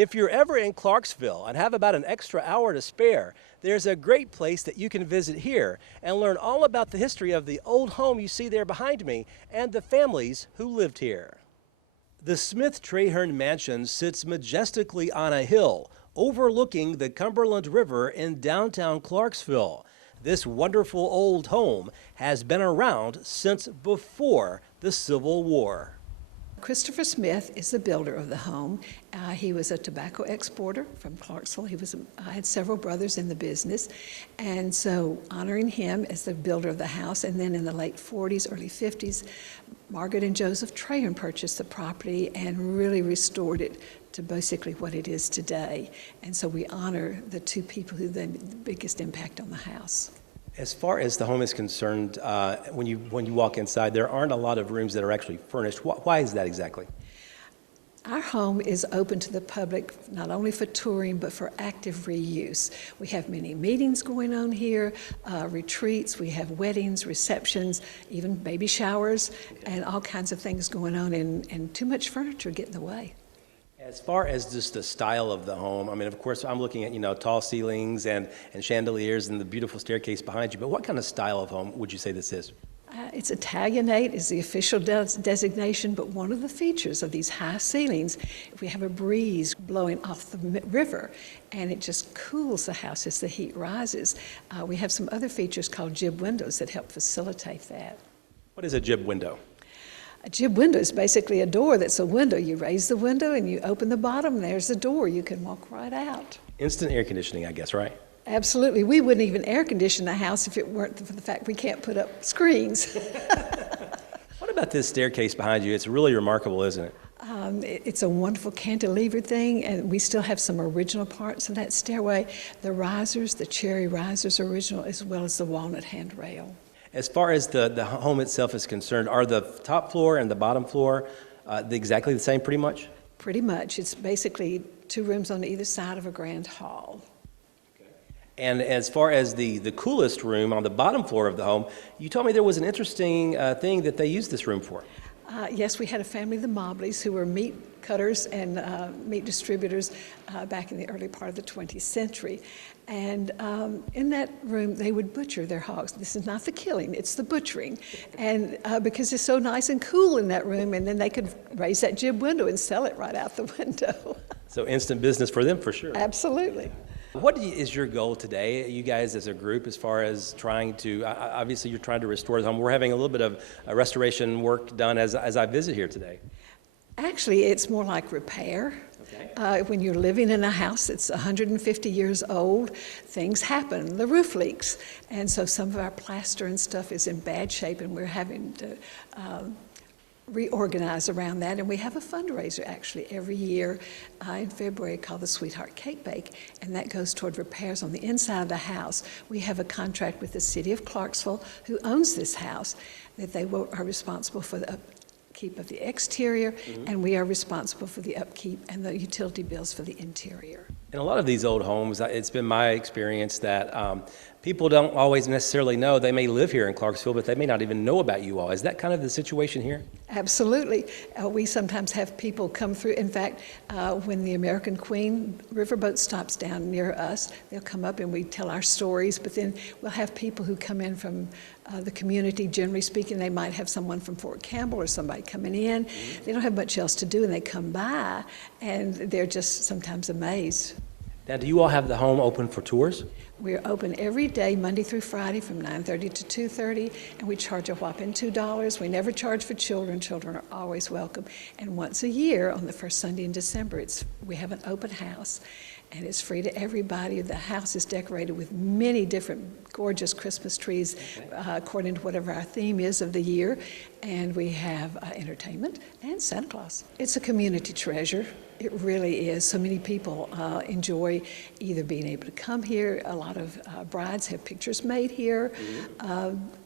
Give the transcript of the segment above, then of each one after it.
If you're ever in Clarksville and have about an extra hour to spare, there's a great place that you can visit here and learn all about the history of the old home you see there behind me and the families who lived here. The SmithTrahernMansion sits majestically on a hill overlooking the Cumberland River in downtown Clarksville. This wonderful old home has been around since before the Civil War. Christopher Smith is the builder of the home. He was a tobacco exporter from Clarksville. He had several brothers in the business, and so honoring him as the builder of the house. And then in the late 40s, early 50s, Margaret and Joseph Trahern purchased the property and really restored it to basically what it is today. And so we honor the two people who had the biggest impact on the house. As far as the home is concerned, when you walk inside, there aren't a lot of rooms that are actually furnished. Why is that exactly? Our home is open to the public, not only for touring, but for active reuse. We have many meetings going on here, retreats, we have weddings, receptions, even baby showers, and all kinds of things going on, and too much furniture get in the way. As far as just the style of the home, I mean, of course, I'm looking at, tall ceilings and chandeliers and the beautiful staircase behind you, but what kind of style of home would you say this is? It's Italianate is the official designation, but one of the features of these high ceilings, if we have a breeze blowing off the river, and it just cools the house as the heat rises. We have some other features called jib windows that help facilitate that. What is a jib window? A jib window is basically a door that's a window. You raise the window and you open the bottom, there's the door. You can walk right out. Instant air conditioning, I guess, right? Absolutely. We wouldn't even air condition the house if it weren't for the fact we can't put up screens. What about this staircase behind you? It's really remarkable, isn't it? It's a wonderful cantilever thing, and we still have some original parts of that stairway. The risers, the cherry risers are original, as well as the walnut handrail. As far as the home itself is concerned, are the top floor and the bottom floor exactly the same pretty much? Pretty much. It's basically two rooms on either side of a grand hall. Okay. And as far as the coolest room on the bottom floor of the home, you told me there was an interesting thing that they used this room for. Yes, we had a family, the Mobleys, who were meat cutters and meat distributors back in the early part of the 20th century. And in that room, they would butcher their hogs. This is not the killing, it's the butchering. And because it's so nice and cool in that room, and then they could raise that jib window and sell it right out the window. So instant business for them, for sure. Absolutely. What is your goal today, you guys as a group, as far as trying to, obviously you're trying to restore the home. We're having a little bit of restoration work done as I visit here today. Actually, it's more like repair. Okay. When you're living in a house that's 150 years old, things happen. The roof leaks. And so some of our plaster and stuff is in bad shape, and we're having to reorganize around that. And we have a fundraiser actually every year in February called the Sweetheart Cake Bake, and that goes toward repairs on the inside of the house. We have a contract with the city of Clarksville, who owns this house, that they are responsible for the upkeep of the exterior, and we are responsible for the upkeep and the utility bills for the interior. In a lot of these old homes, it's been my experience that people don't always necessarily know. They may live here in Clarksville, but they may not even know about you all. Is that kind of the situation here? Absolutely. We sometimes have people come through. In fact, when the American Queen riverboat stops down near us, they'll come up and we tell our stories, but then we'll have people who come in from the community. Generally speaking, they might have someone from Fort Campbell or somebody coming in. They don't have much else to do, and they come by, and they're just sometimes amazed. Now, do you all have the home open for tours? We're open every day, Monday through Friday, from 9:30 to 2:30, and we charge a whopping $2. We never charge for children. Children are always welcome. And once a year, on the first Sunday in December, we have an open house, and it's free to everybody. The house is decorated with many different gorgeous Christmas trees, according to whatever our theme is of the year, and we have entertainment and Santa Claus. It's a community treasure. It really is. So many people enjoy either being able to come here. A lot of brides have pictures made here.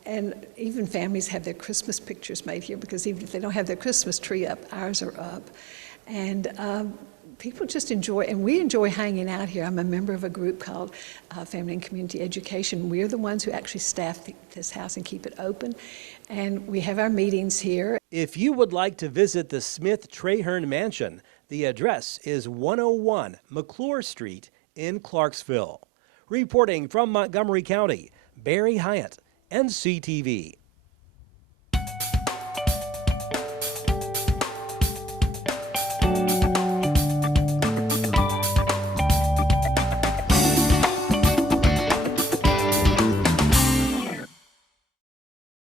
And even families have their Christmas pictures made here, because even if they don't have their Christmas tree up, ours are up. And people just enjoy, and we enjoy hanging out here. I'm a member of a group called Family and Community Education. We're the ones who actually staff this house and keep it open. And we have our meetings here. If you would like to visit the SmithTrahernMansion, The address is 101 McClure Street in Clarksville. Reporting from Montgomery County, Barry Hyatt, NCTV.